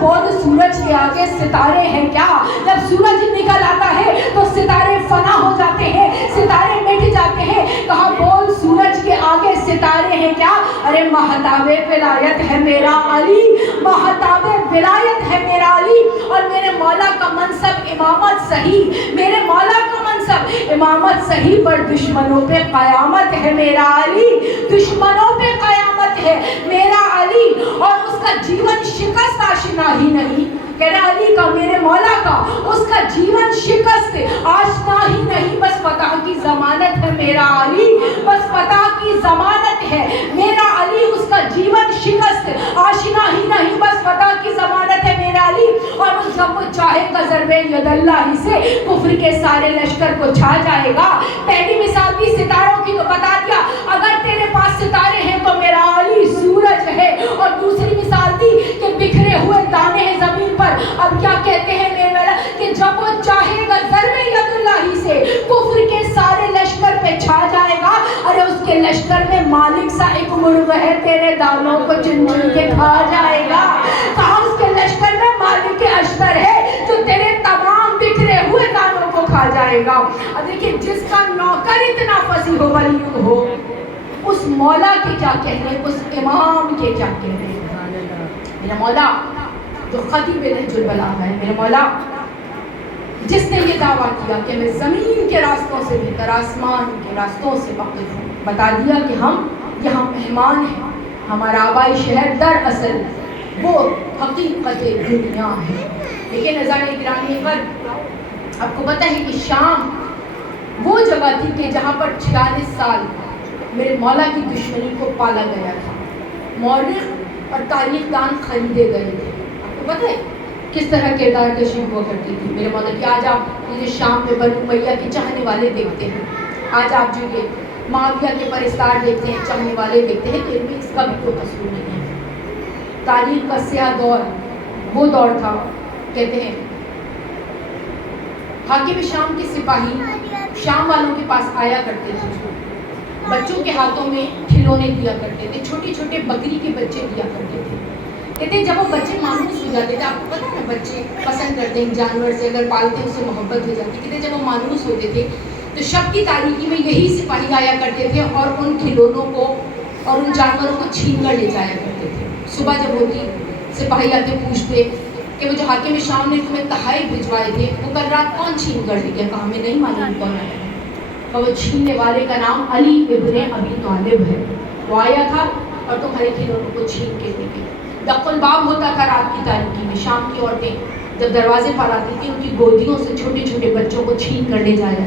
بول سورج کے آگے ستارے ہیں کیا؟ جب سورج نکل آتا ہے تو ستارے فنا ہو جاتے ہیں، ستارے مٹ جاتے ہیں۔ کہا بول سورج کے آگے ستارے ہیں کیا؟ ارے مہتاب ولایت ہے میرا علی، مہتاب ولایت ہے میرا علی، اور میرے مولا کا منصب امامت صحیح، میرے مولا کا منصب امامت صحیح، پر دشمنوں پہ قیامت ہے میرا علی، دشمنوں پہ قیامت ہے میرا علی، اور اس کا جیون شکست آشنا ہی نہیں۔ کہہ رہا علی کا، میرے مولا کا، اس کا جیون شکست آشنا ہی نہیں، بس فتح کی ضمانت ہے میرا علی، بس فتح کی ضمانت ہے میرا علی، اس کا جیون شکست آشنا ہی نہیں، بس فتح کی ضمانت ہے میرا علی، اور جب وہ چاہے گا ضرب ید اللہ ہی سے کفر کے سارے لشکر کو چھا جائے گا۔ پہلی مثال دی ستاروں کی تو بتا دیا، اگر تیرے پاس ستارے ہیں تو میرا علی سورج ہے، اور دوسری مثال دی کہ بکھرے ہوئے دانے ہیں زمین پر۔ اب کیا کہتے ہیں میرے مولا کہ جب وہ چاہے گا ضرب ید اللہ ہی سے کفر کے سارے لشکر پہ چھا جائے گا، ارے اس کے لشکر میں مالک سا ایک مرغ ہے، تیرے دانوں کو چن چن کے کھا جائے گا۔ کہاں اس کے لشکر میں مالک اشتر ہے جو تیرے تمام بکھرے ہوئے دانوں کو کھا جائے گا۔ اب دیکھیں جس کا نوکر اتنا فصیح و بلیغ ہو، اس مولا کے کیا کہنے، اس امام کے کیا کہنے۔ میرا مولا جو خطیب نہج البلاغہ ہے، میرا مولا جس نے یہ دعویٰ کیا کہ میں زمین کے راستوں سے بھی تر آسمان کے راستوں سے واقف ہوں، بتا دیا کہ ہم یہاں مہمان ہیں، ہمارا آبائی شہر دراصل وہ حقیقت دنیا ہے۔ لیکن نظارہ گرامی پر آپ کو پتہ ہے کہ شام وہ جگہ تھی کہ جہاں پر 46 سال میرے مولا کی دشمنی کو پالا گیا تھا، مورخ اور تاریخ دان خریدے گئے تھے۔ آپ کو پتہ ہے کس طرح کردار کشی ہوا کرتی تھی میرے مولا کی۔ آج آپ یہ شام میں بنو امیہ کے چاہنے والے دیکھتے ہیں، آج آپ جو یہ معاویہ کے پرستار دیکھتے ہیں، چاہنے والے دیکھتے ہیں، کہ ان میں اس کا بھی کوئی قصور نہیں ہے۔ تاریخ کا سیاہ دور وہ دور تھا، کہتے ہیں حاکم شام کے سپاہی شام والوں کے پاس آیا کرتے تھے، بچوں کے ہاتھوں میں کھلونے دیا کرتے تھے، چھوٹے چھوٹے بکری کے بچے دیا کرتے تھے۔ کہتے ہیں جب وہ بچے مانوس ہو جاتے تھے، آپ کو پتہ ہے نا بچے پسند کرتے ہیں جانور سے، اگر پالتے ہیں اس سے محبت ہو جاتی ہے، کہتے ہیں جب وہ مانوس ہوتے تھے تو شب کی تاریکی میں یہی سپاہی آیا کرتے تھے اور ان کھلونوں کو اور ان جانوروں کو چھین کر لے جایا کرتے تھے۔ صبح جب ہوتی سپاہی آتے پوچھتے کہ وہ جو حاکم شام نے تمہیں تحائف بھجوائے تھے وہ کل رات کون چھین کر لے گیا؟ کہا ہمیں نہیں معلوم کون آیا ہے۔ کہ وہ چھیننے والے کا نام علی ابن ابی طالب ہے، وہ آیا تھا اور تمہارے کھلونوں کو چھین کے لے گیا۔ دق الباب ہوتا تھا رات کی تاریکی میں، شام کی عورتیں جب دروازے پر آتی تھیں ان کی گودیوں سے چھوٹے چھوٹے بچوں کو چھین کر لے جایا۔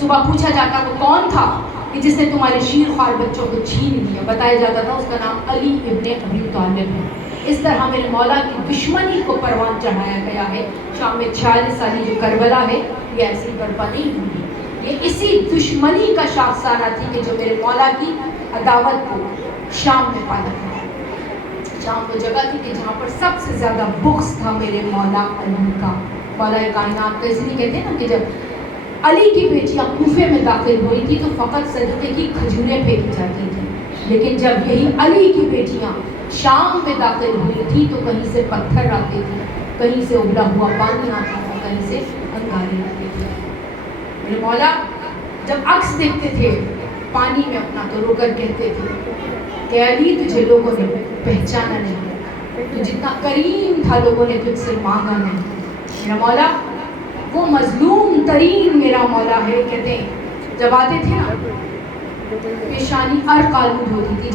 صبح پوچھا جاتا وہ کون تھا کہ جس نے تمہارے شیر خوار بچوں کو چھین لیا، بتایا جاتا تھا اس کا نام علی ابن ابی طالب ہے۔ اس طرح میرے مولا کی دشمنی کو پروان چڑھایا گیا ہے۔ شام میں 46 سالی جو کربلا ہے یہ ایسی برپا نہیں ہوئی، یہ اسی دشمنی کا شاخسانہ تھی کہ جو میرے مولا کی عداوت کو شام میں پالا گیا۔ شام وہ جگہ تھی کہ جہاں پر سب سے زیادہ بغض تھا میرے مولا علی کا۔ مولا کائنات کا اس لیے کہتے ہیں نا کہ جب علی کی بیٹیاں کوفے میں داخل ہوئی تھی تو فقط صدقے کی کھجوریں پھینکی جاتی تھیں، لیکن جب یہی علی کی بیٹیاں شام میں داخل ہوئی تھی تو کہیں سے پتھر آتے تھے، کہیں سے ابلا ہوا پانی آتا تھا، کہیں سے انگارے آتے تھے۔ میرے مولا جب عکس دیکھتے تھے پانی میں اپنا تو رو کر کہتے تھے کہ علی تجھے لوگوں نے پہچانا نہیں، تو جتنا کریم تھا لوگوں نے تجھ سے مانگا نہیں۔ میرا مولا وہ مظلوم ترین میرا مولا ہے۔ کہتے ہیں جب آتے تھے نا پیشانی ارق آلود ہوتی تھی،